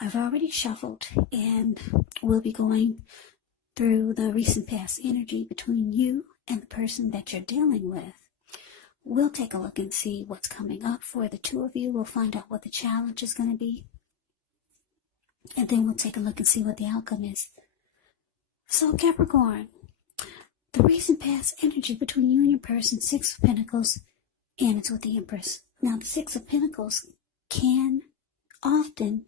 I've already shuffled, and we'll be going through the recent past energy between you and the person that you're dealing with. We'll take a look and see what's coming up for the two of you. We'll find out what the challenge is going to be, and then we'll take a look and see what the outcome is. So Capricorn, the recent past energy between you and your person, Six of Pentacles, and it's with the Empress. Now, the Six of Pentacles can often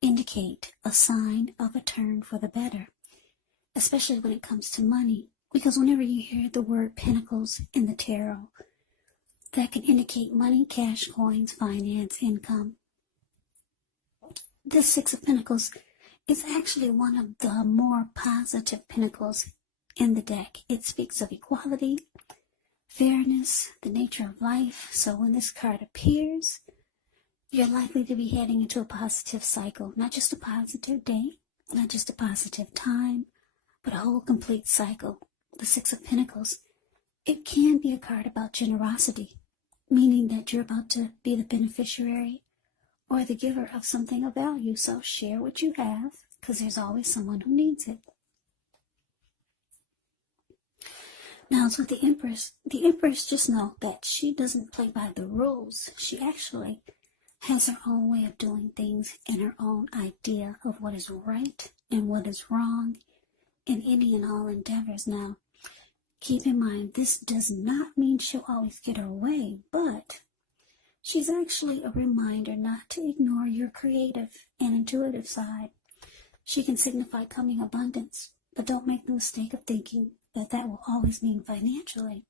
indicate a sign of a turn for the better, especially when it comes to money, because whenever you hear the word Pentacles in the tarot, that can indicate money, cash, coins, finance, income. This Six of Pentacles is actually one of the more positive pentacles in the deck. It speaks of equality, fairness, the nature of life. So when this card appears, you're likely to be heading into a positive cycle, not just a positive day, not just a positive time, but a whole complete cycle. The Six of Pentacles, it can be a card about generosity, meaning that you're about to be the beneficiary or the giver of something of value. So share what you have, because there's always someone who needs it. Now it's with the Empress. The Empress, just know that she doesn't play by the rules. She actually has her own way of doing things and her own idea of what is right and what is wrong in any and all endeavors. Now, keep in mind, this does not mean she'll always get her way, but she's actually a reminder not to ignore your creative and intuitive side. She can signify coming abundance, but don't make the mistake of thinking that that will always mean financially,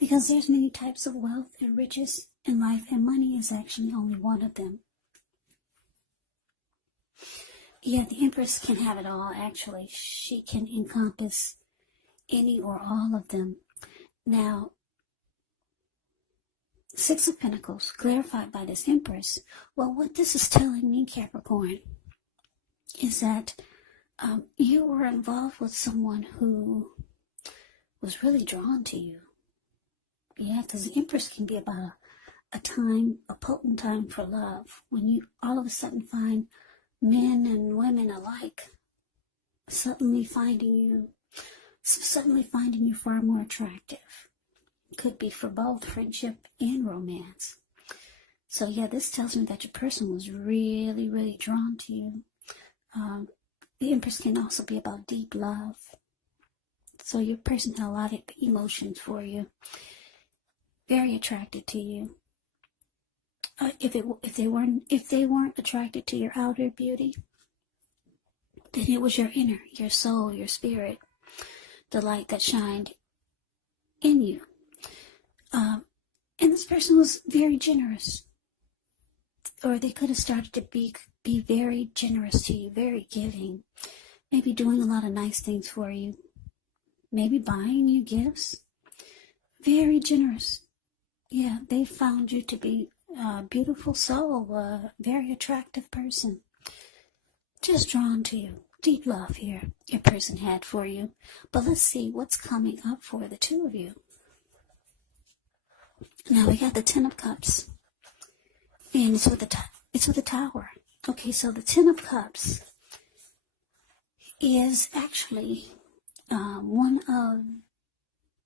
because there's many types of wealth and riches in life, and money is actually only one of them. Yeah, the Empress can have it all, actually. She can encompass any or all of them. Now, Six of Pentacles, clarified by this Empress. Well, what this is telling me, Capricorn, is that you were involved with someone who was really drawn to you. Yeah, because the Empress can be about a time, a potent time for love, when you all of a sudden find men and women alike suddenly finding you far more attractive. Could be for both friendship and romance. So yeah, this tells me that your person was really, really drawn to you. The Empress can also be about deep love. So your person had a lot of emotions for you. Very attracted to you. If they weren't attracted to your outer beauty, then it was your inner, your soul, your spirit, the light that shined in you. And this person was very generous, or they could have started to be very generous to you, very giving, maybe doing a lot of nice things for you, maybe buying you gifts. Very generous. Yeah, they found you to be a beautiful soul, a very attractive person, just drawn to you. Deep love here your person had for you. But let's see what's coming up for the two of you. Now we got the Ten of Cups, and it's with the Tower. Okay, so the Ten of Cups is actually one of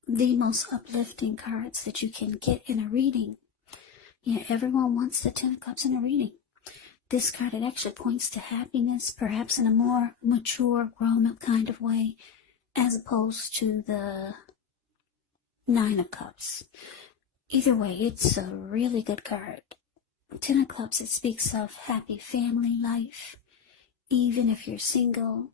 the most uplifting cards that you can get in a reading. Yeah, everyone wants the Ten of Cups in a reading. This card, it actually points to happiness, perhaps in a more mature, grown-up kind of way, as opposed to the Nine of Cups. Either way, it's a really good card. Ten of Cups, it speaks of happy family life, even if you're single,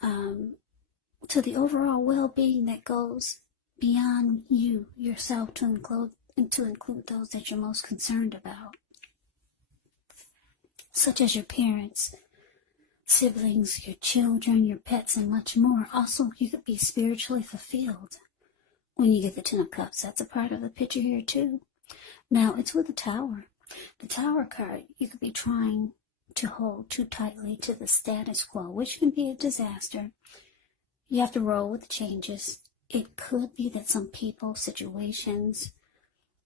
to the overall well-being that goes beyond you, yourself, to include those that you're most concerned about, such as your parents, siblings, your children, your pets, and much more. Also, you could be spiritually fulfilled when you get the Ten of Cups. That's a part of the picture here too. Now, it's with the Tower. The Tower card, you could be trying to hold too tightly to the status quo, which can be a disaster. You have to roll with the changes. It could be that some people, situations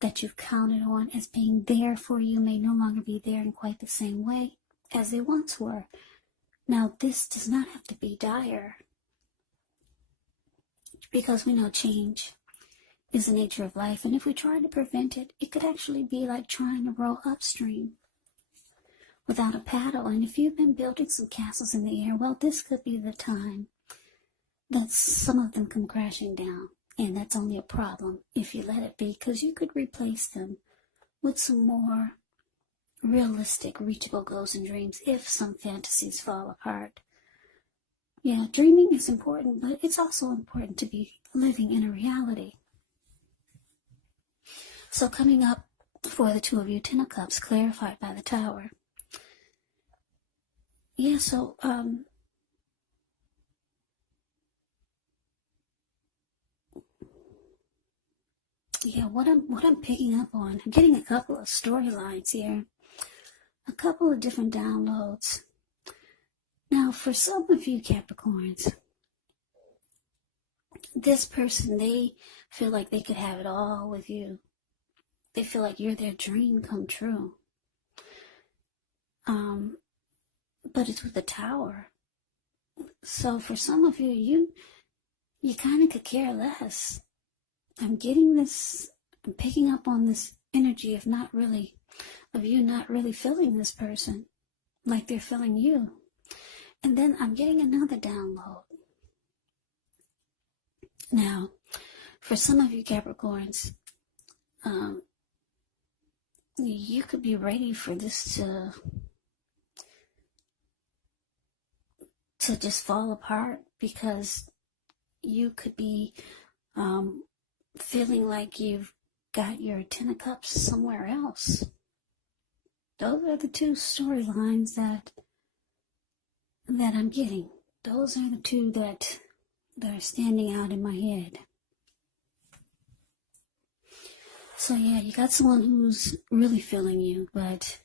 that you've counted on as being there for you may no longer be there in quite the same way as they once were. Now, this does not have to be dire, because we know change is the nature of life, and if we try to prevent it, it could actually be like trying to row upstream without a paddle. And if you've been building some castles in the air, well, this could be the time that some of them come crashing down. And that's only a problem if you let it be, because you could replace them with some more realistic, reachable goals and dreams if some fantasies fall apart. Yeah, dreaming is important, but it's also important to be living in a reality. So coming up for the two of you, Ten of Cups, clarified by the Tower. Yeah, so, yeah, what I'm picking up on, I'm getting a couple of storylines here, a couple of different downloads. Now, for some of you Capricorns, this person, they feel like they could have it all with you. They feel like you're their dream come true. But it's with the Tower. So for some of you, you kind of could care less. I'm getting this, I'm picking up on this energy of you not really feeling this person like they're feeling you. And then I'm getting another download. Now, for some of you Capricorns, you could be ready for this to just fall apart, because you could be feeling like you've got your Ten of Cups somewhere else. Those are the two storylines that I'm getting. Those are the two that are standing out in my head. So yeah, you got someone who's really feeling you, but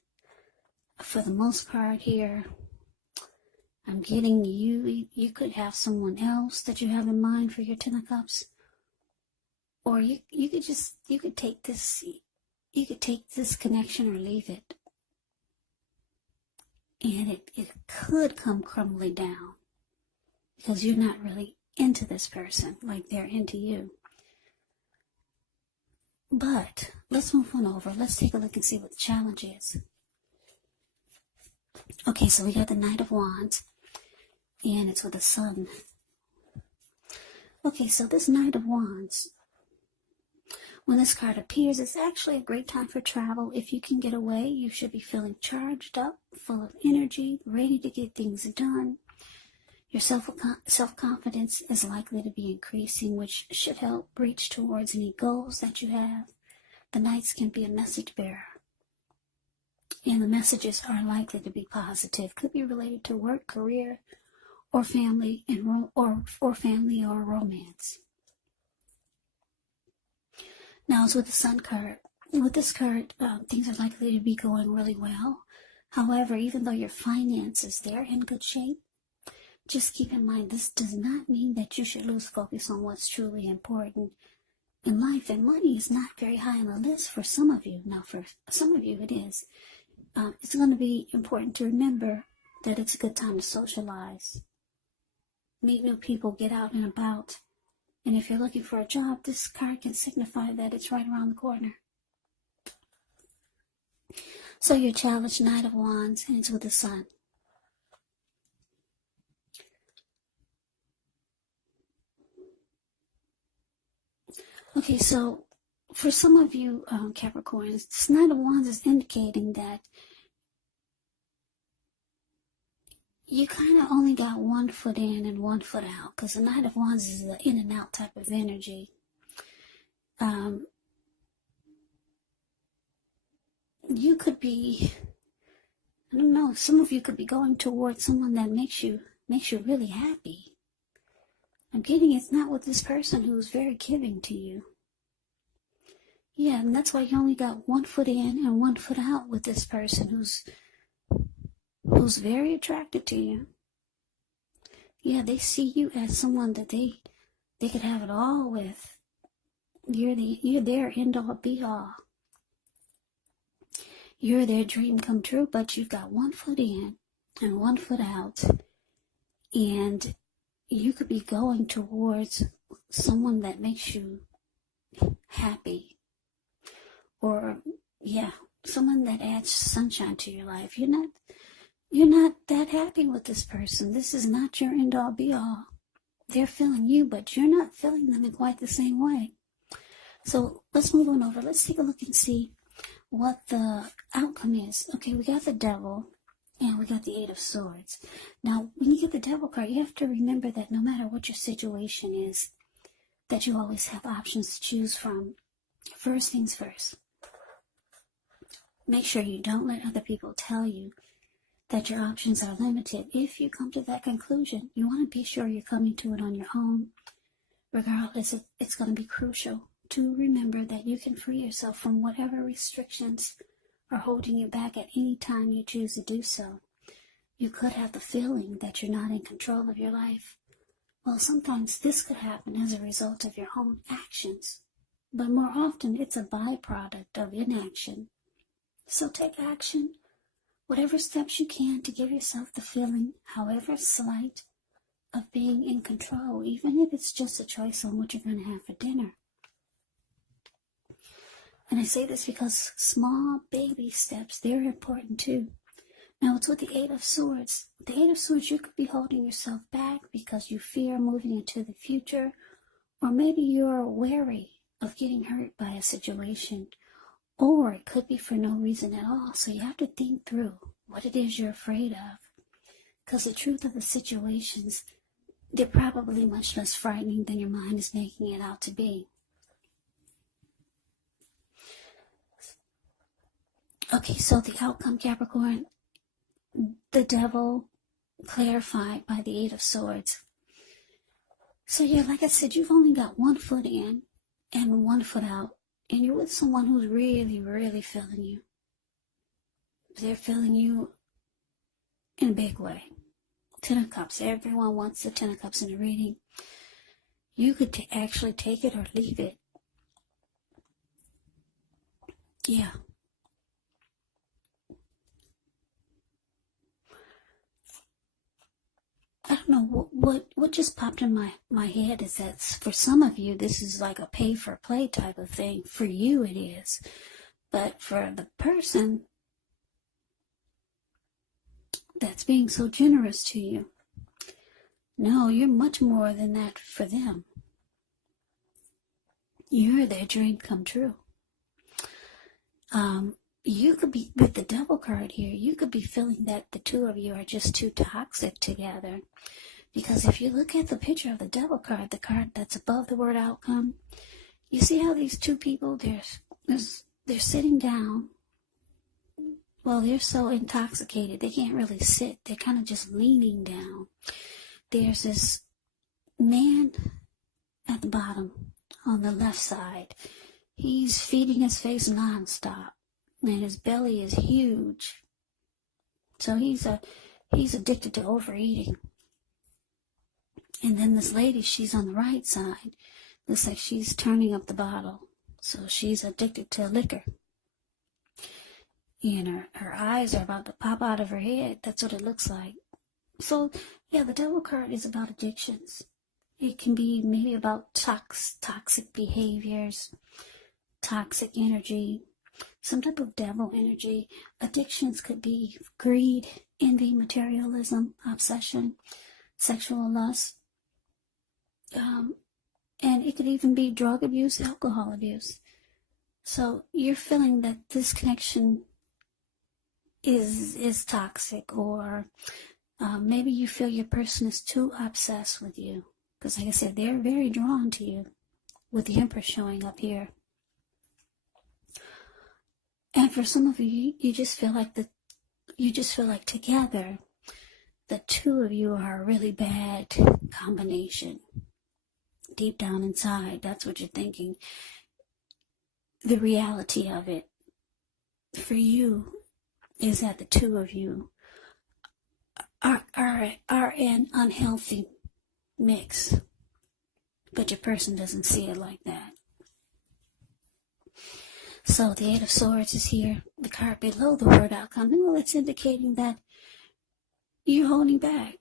for the most part here, I'm getting you could have someone else that you have in mind for your Ten of Cups. Or you could take this connection or leave it. And it could come crumbling down, because you're not really into this person like they're into you. But let's move on over. Let's take a look and see what the challenge is. Okay, so we got the Knight of Wands, and it's with the Sun. Okay, so this Knight of Wands, when this card appears, it's actually a great time for travel. If you can get away, you should be feeling charged up, full of energy, ready to get things done. Your self-confidence is likely to be increasing, which should help reach towards any goals that you have. The Knights can be a message bearer, and the messages are likely to be positive. Could be related to work, career, or family, or family or romance. Now it's with the Sun card. With this card, things are likely to be going really well. However, even though your finances, they're in good shape, just keep in mind, this does not mean that you should lose focus on what's truly important in life. And money is not very high on the list for some of you. Now, for some of you, it is. It's going to be important to remember that it's a good time to socialize, meet new people, get out and about. And if you're looking for a job, this card can signify that it's right around the corner. So your challenge, Knight of Wands, and it's with the Sun. Okay, so for some of you Capricorns, this Knight of Wands is indicating that you kind of only got one foot in and one foot out, because the Knight of Wands is the in and out type of energy. You could be, I don't know, some of you could be going towards someone that makes you really happy. I'm getting it's not with this person who's very giving to you. Yeah, and that's why you only got one foot in and one foot out with this person who's very attracted to you. Yeah, they see you as someone that they could have it all with. You're their end all be all. You're their dream come true, but you've got one foot in and one foot out. And you could be going towards someone that makes you happy. Or, yeah, someone that adds sunshine to your life. You're not that happy with this person. This is not your end-all be-all. They're feeling you, but you're not feeling them in quite the same way. So let's move on over. Let's take a look and see what the outcome is. Okay, we got the Devil, and we got the Eight of Swords. Now, when you get the Devil card, you have to remember that no matter what your situation is, that you always have options to choose from. First things first. Make sure you don't let other people tell you that your options are limited. If you come to that conclusion, you want to be sure you're coming to it on your own. Regardless, it's going to be crucial to remember that you can free yourself from whatever restrictions are holding you back at any time you choose to do so. You could have the feeling that you're not in control of your life. Well, sometimes this could happen as a result of your own actions, but more often it's a byproduct of inaction. So take action, whatever steps you can to give yourself the feeling, however slight, of being in control, even if it's just a choice on what you're going to have for dinner. And I say this because small baby steps, they're important too. Now it's with the Eight of Swords. The Eight of Swords, you could be holding yourself back because you fear moving into the future, or maybe you're wary of getting hurt by a situation, or it could be for no reason at all. So you have to think through what it is you're afraid of, because the truth of the situations, they're probably much less frightening than your mind is making it out to be. Okay, so the outcome, Capricorn, the Devil clarified by the Eight of Swords. So yeah, like I said, you've only got one foot in and one foot out, and you're with someone who's really, really feeling you. They're feeling you in a big way. Ten of Cups. Everyone wants the Ten of Cups in a reading. You could actually take it or leave it. Yeah. I don't know, what just popped in my head is that for some of you, this is like a pay-for-play type of thing. For you, it is. But for the person that's being so generous to you, no, you're much more than that for them. You're their dream come true. You could be, with the Devil card here, you could be feeling that the two of you are just too toxic together. Because if you look at the picture of the Devil card, the card that's above the word outcome, you see how these two people, they're sitting down. Well, they're so intoxicated, they can't really sit. They're kind of just leaning down. There's this man at the bottom on the left side. He's feeding his face nonstop, and his belly is huge. So he's addicted to overeating. And then this lady, she's on the right side. Looks like she's turning up the bottle. So she's addicted to liquor. And her eyes are about to pop out of her head. That's what it looks like. So, yeah, the Devil card is about addictions. It can be maybe about toxic behaviors, toxic energy, some type of devil energy. Addictions could be greed, envy, materialism, obsession, sexual lust. And it could even be drug abuse, alcohol abuse. So you're feeling that this connection is toxic, or maybe you feel your person is too obsessed with you. Because like I said, they're very drawn to you, with the Empress showing up here. And for some of you, you just feel like together, the two of you are a really bad combination. Deep down inside, that's what you're thinking. The reality of it for you is that the two of you are an unhealthy mix, but your person doesn't see it like that. So the Eight of Swords is here. The card below the word outcome. Well, it's indicating that you're holding back.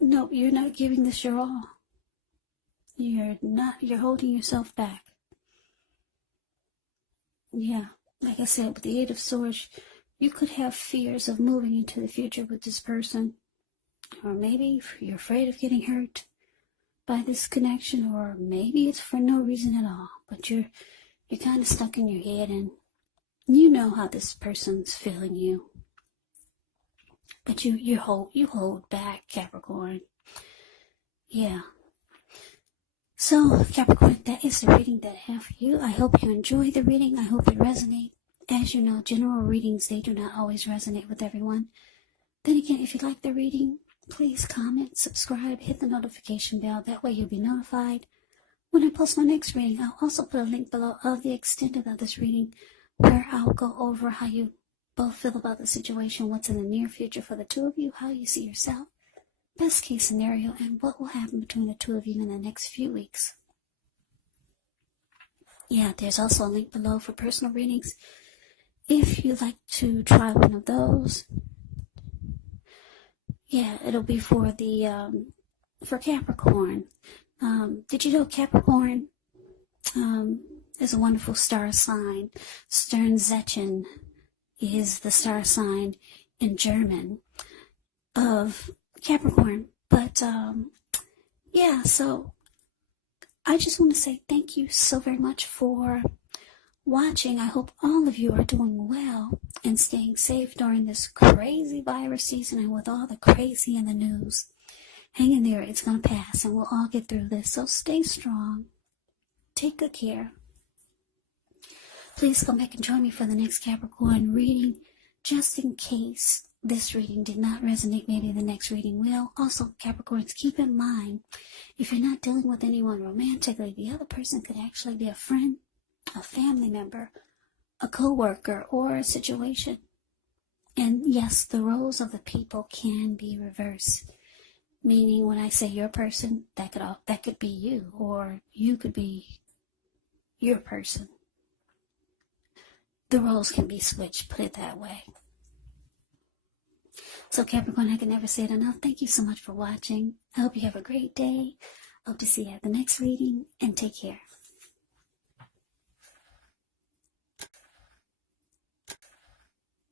No, you're not giving this your all. You're holding yourself back. Yeah, like I said, with the Eight of Swords, you could have fears of moving into the future with this person. Or maybe you're afraid of getting hurt by this connection, or maybe it's for no reason at all. But you're kind of stuck in your head, and you know how this person's feeling you. But you hold back, Capricorn. Yeah. So, Capricorn, that is the reading that I have for you. I hope you enjoy the reading. I hope it resonates. As you know, general readings, they do not always resonate with everyone. Then again, if you like the reading, please comment, subscribe, hit the notification bell. That way you'll be notified when I post my next reading. I'll also put a link below of the extended of this reading where I'll go over how you both feel about the situation, what's in the near future for the two of you, how you see yourself, best case scenario, and what will happen between the two of you in the next few weeks. Yeah, there's also a link below for personal readings if you'd like to try one of those. Yeah, it'll be for the for Capricorn. Did you know Capricorn is a wonderful star sign? Sternzeichen is the star sign in German of Capricorn. But yeah, so I just want to say thank you so very much for watching. I hope all of you are doing well and staying safe during this crazy virus season and with all the crazy in the news. Hang in there, it's going to pass and we'll all get through this. So stay strong. Take good care. Please come back and join me for the next Capricorn reading, just in case this reading did not resonate, maybe the next reading will. Also, Capricorns, keep in mind, if you're not dealing with anyone romantically, the other person could actually be a friend, a family member, a co-worker, or a situation. And yes, the roles of the people can be reversed. Meaning, when I say your person, that could be you, or you could be your person. The roles can be switched, put it that way. So Capricorn, I can never say it enough. Thank you so much for watching. I hope you have a great day. Hope to see you at the next reading, and take care.